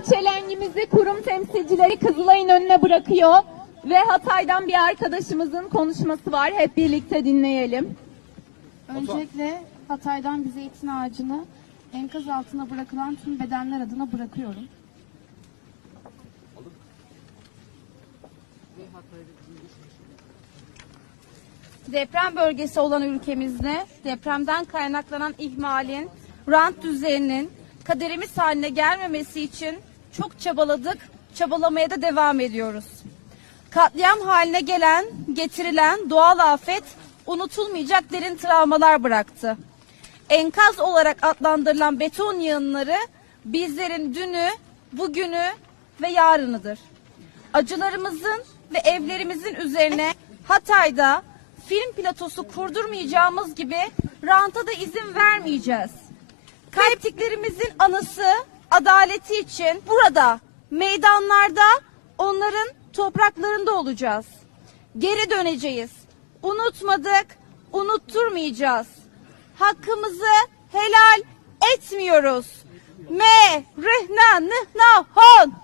Çelengimizi kurum temsilcileri Kızılay'ın önüne bırakıyor ve Hatay'dan bir arkadaşımızın konuşması var. Hep birlikte dinleyelim. Öncelikle Hatay'dan bir zeytin ağacını enkaz altına bırakılan tüm bedenler adına bırakıyorum. Deprem bölgesi olan ülkemizde depremden kaynaklanan ihmalin, rant düzeninin kaderimiz haline gelmemesi için çok çabaladık, çabalamaya da devam ediyoruz. Katliam haline gelen, getirilen doğal afet unutulmayacak derin travmalar bıraktı. Enkaz olarak adlandırılan beton yığınları bizlerin dünü, bugünü ve yarınıdır. Acılarımızın ve evlerimizin üzerine Hatay'da film platosu kurdurmayacağımız gibi ranta da izin vermeyeceğiz. Kaybettiklerimizin anısı, adaleti için burada, meydanlarda onların topraklarında olacağız. Geri döneceğiz. Unutmadık, unutturmayacağız. Hakkımızı helal etmiyoruz. Me, rihna, nihna hon.